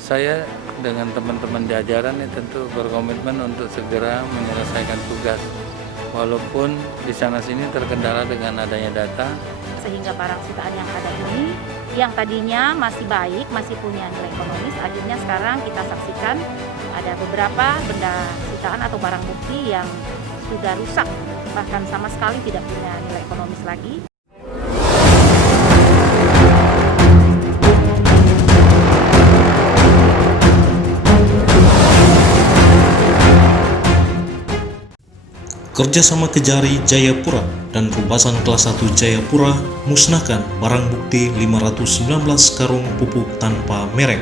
Kalau saya dengan teman-teman jajaran tentu berkomitmen untuk segera menyelesaikan tugas. Walaupun di sana-sini terkendala dengan adanya data. Sehingga barang sitaan yang ada ini, yang tadinya masih baik, masih punya nilai ekonomis, akhirnya sekarang kita saksikan ada beberapa benda sitaan atau barang bukti yang sudah rusak, bahkan sama sekali tidak punya nilai ekonomis lagi. Kerjasama Kejari Jayapura dan Rubasan Kelas 1 Jayapura musnahkan barang bukti 519 karung pupuk tanpa merek.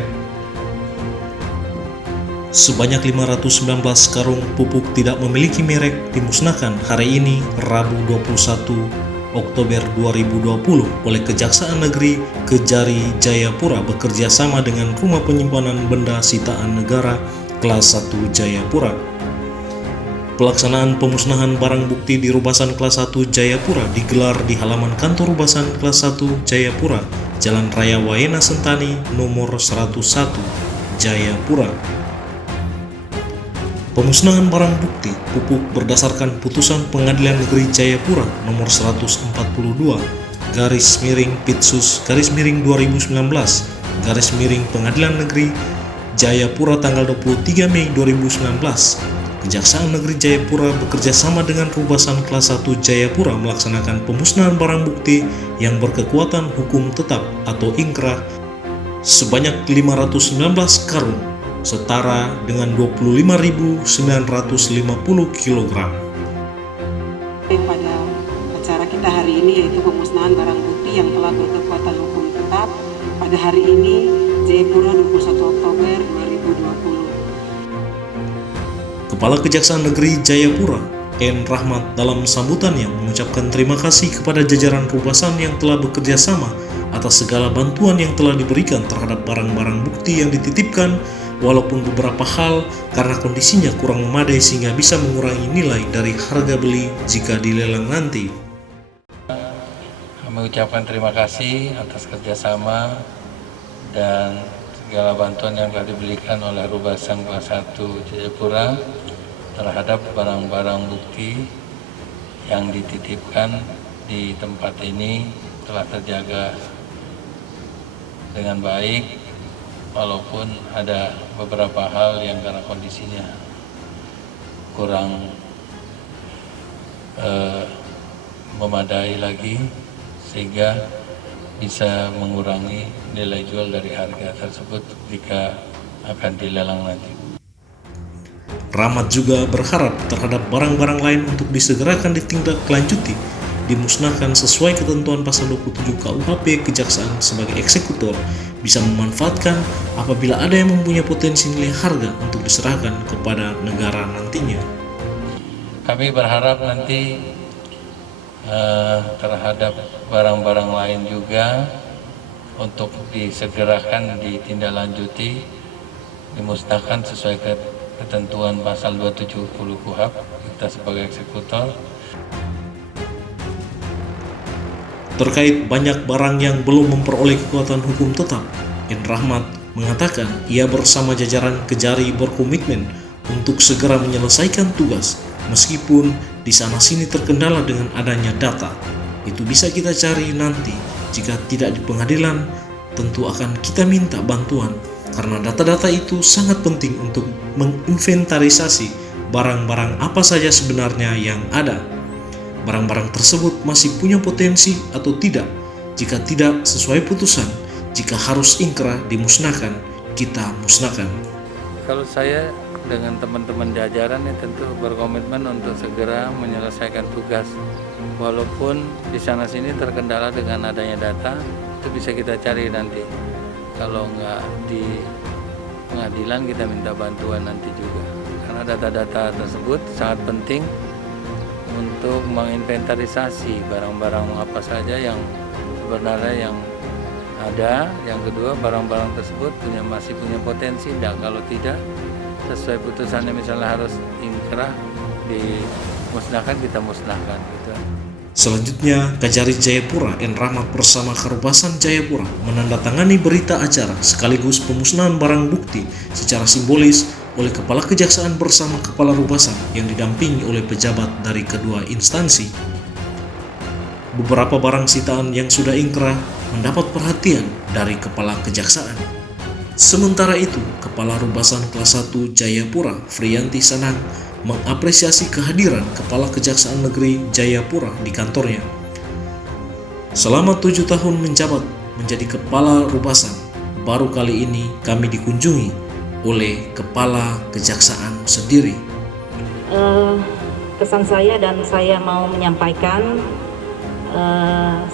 Sebanyak 519 karung pupuk tidak memiliki merek dimusnahkan hari ini Rabu 21 Oktober 2020 oleh Kejaksaan Negeri Kejari Jayapura bekerja sama dengan Rumah Penyimpanan Benda Sitaan Negara Kelas 1 Jayapura. Pelaksanaan pemusnahan barang bukti di Rubasan Kelas 1 Jayapura digelar di halaman kantor Rubasan Kelas 1 Jayapura, Jalan Raya Waena Sentani, nomor 101, Jayapura. Pemusnahan barang bukti pupuk berdasarkan putusan Pengadilan Negeri Jayapura nomor 142, garis miring Pitsus, garis miring 2019, garis miring Pengadilan Negeri Jayapura tanggal 23 Mei 2019. Kejaksaan Negeri Jayapura bekerja sama dengan Rubasan Kelas 1 Jayapura melaksanakan pemusnahan barang bukti yang berkekuatan hukum tetap atau ingkrah sebanyak 519 karung setara dengan 25.950 kg. Pada acara kita hari ini yaitu pemusnahan barang bukti yang telah berkekuatan hukum tetap pada hari ini Jayapura 21 Oktober 2020. Kepala Kejaksaan Negeri Jayapura, N. Rahmat dalam sambutannya mengucapkan terima kasih kepada jajaran Rubasan yang telah bekerja sama atas segala bantuan yang telah diberikan terhadap barang-barang bukti yang dititipkan, walaupun beberapa hal karena kondisinya kurang memadai sehingga bisa mengurangi nilai dari harga beli jika dilelang nanti. Kami ucapkan terima kasih atas kerjasama dan segala bantuan yang telah diberikan oleh Rubasan Kelas 1 Jayapura terhadap barang-barang bukti yang dititipkan di tempat ini telah terjaga dengan baik, walaupun ada beberapa hal yang karena kondisinya kurang memadai lagi sehingga bisa mengurangi nilai jual dari harga tersebut jika akan dilelang nanti. Rahmat juga berharap terhadap barang-barang lain untuk disegerakan ditindaklanjuti, dimusnahkan sesuai ketentuan pasal 27 KUHP. Kejaksaan sebagai eksekutor bisa memanfaatkan apabila ada yang mempunyai potensi nilai harga untuk diserahkan kepada negara nantinya. Kami berharap nanti terhadap barang-barang lain juga untuk disegerakan ditindaklanjuti, dimusnahkan sesuai ketentuan pasal 270 KUHP kita sebagai eksekutor. Terkait banyak barang yang belum memperoleh kekuatan hukum tetap, N. Rahmat mengatakan ia bersama jajaran Kejari berkomitmen untuk segera menyelesaikan tugas meskipun di sana-sini terkendala dengan adanya data. Itu bisa kita cari nanti. Jika tidak di pengadilan, tentu akan kita minta bantuan karena data-data itu sangat penting untuk menginventarisasi barang-barang apa saja sebenarnya yang ada. Barang-barang tersebut masih punya potensi atau tidak. Jika tidak sesuai putusan, jika harus ingkrah dimusnahkan, kita musnahkan. Kalau saya dengan teman-teman jajaran tentu berkomitmen untuk segera menyelesaikan tugas. Walaupun di sana-sini terkendala dengan adanya data, itu bisa kita cari nanti. Kalau nggak di pengadilan kita minta bantuan nanti juga. Karena data-data tersebut sangat penting untuk menginventarisasi barang-barang apa saja yang sebenarnya yang ada. Yang kedua, barang-barang tersebut masih punya potensi enggak. Kalau tidak, sesuai putusannya misalnya harus ingkrah dimusnahkan, kita musnahkan gitu. Selanjutnya, Kajari Jayapura N. Rahmat bersama Karubasan Jayapura menandatangani berita acara sekaligus pemusnahan barang bukti secara simbolis oleh Kepala Kejaksaan bersama Kepala Rubasan yang didampingi oleh pejabat dari kedua instansi. Beberapa barang sitaan yang sudah ingkrah mendapat perhatian dari Kepala Kejaksaan. Sementara itu, Kepala Rubasan Kelas 1 Jayapura, Friyanti Sanang, mengapresiasi kehadiran Kepala Kejaksaan Negeri Jayapura di kantornya. Selama 7 tahun menjabat menjadi Kepala Rubasan, baru kali ini kami dikunjungi oleh Kepala Kejaksaan sendiri. Kesan saya dan saya mau menyampaikan,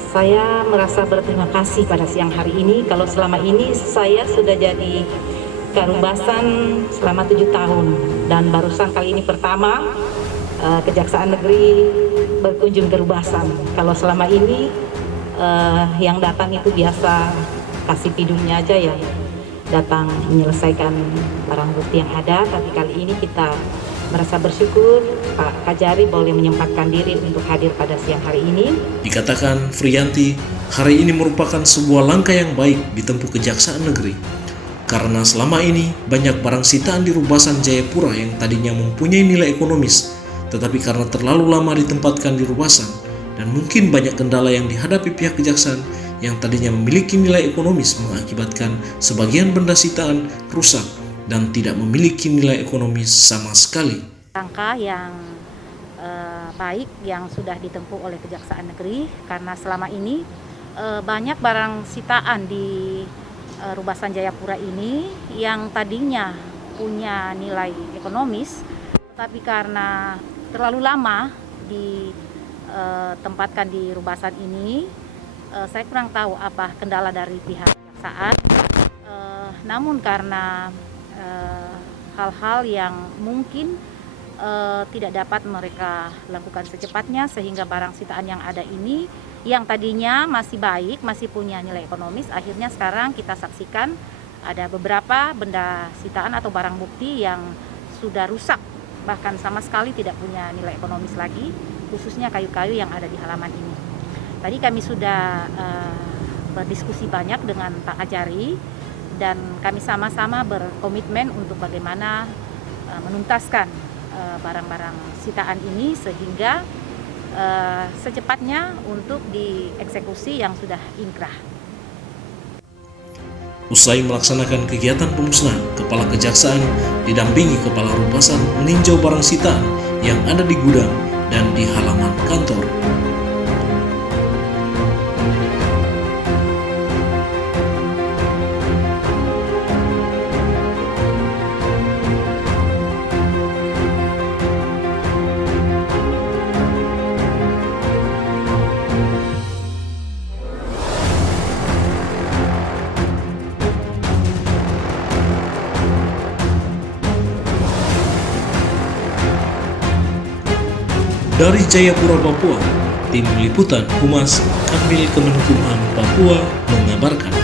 saya merasa berterima kasih pada siang hari ini. Kalau selama ini saya sudah jadi Karubasan selama 7 tahun dan barusan kali ini pertama Kejaksaan Negeri berkunjung ke Rubasan. Kalau selama ini yang datang itu biasa kasih pidungnya aja ya, datang menyelesaikan barang bukti yang ada, tapi kali ini kita merasa bersyukur Pak Kajari boleh menyempatkan diri untuk hadir pada siang hari ini. Dikatakan Friyanti, hari ini merupakan sebuah langkah yang baik ditempuh Kejaksaan Negeri. Karena selama ini banyak barang sitaan di Rubasan Jayapura yang tadinya mempunyai nilai ekonomis, tetapi karena terlalu lama ditempatkan di Rubasan dan mungkin banyak kendala yang dihadapi pihak kejaksaan yang tadinya memiliki nilai ekonomis mengakibatkan sebagian benda sitaan rusak dan tidak memiliki nilai ekonomis sama sekali. Langkah yang baik yang sudah ditempuh oleh Kejaksaan Negeri karena selama ini banyak barang sitaan di Rubasan Jayapura ini yang tadinya punya nilai ekonomis, tapi karena terlalu lama ditempatkan di Rubasan ini, saya kurang tahu apa kendala dari pihak kejaksaan. Namun karena hal-hal yang mungkin tidak dapat mereka lakukan secepatnya, sehingga barang sitaan yang ada ini yang tadinya masih baik, masih punya nilai ekonomis, akhirnya sekarang kita saksikan ada beberapa benda sitaan atau barang bukti yang sudah rusak, bahkan sama sekali tidak punya nilai ekonomis lagi, khususnya kayu-kayu yang ada di halaman ini. Tadi kami sudah berdiskusi banyak dengan Pak Kajari dan kami sama-sama berkomitmen untuk bagaimana menuntaskan barang-barang sitaan ini sehingga secepatnya untuk dieksekusi yang sudah ingkrah. Usai melaksanakan kegiatan pemusnahan, Kepala Kejaksaan didampingi Kepala Rubasan meninjau barang sitaan yang ada di gudang dan di halaman kantor. Dari Jayapura, Papua, tim liputan Humas Kanwil Kemenkumham Papua mengabarkan.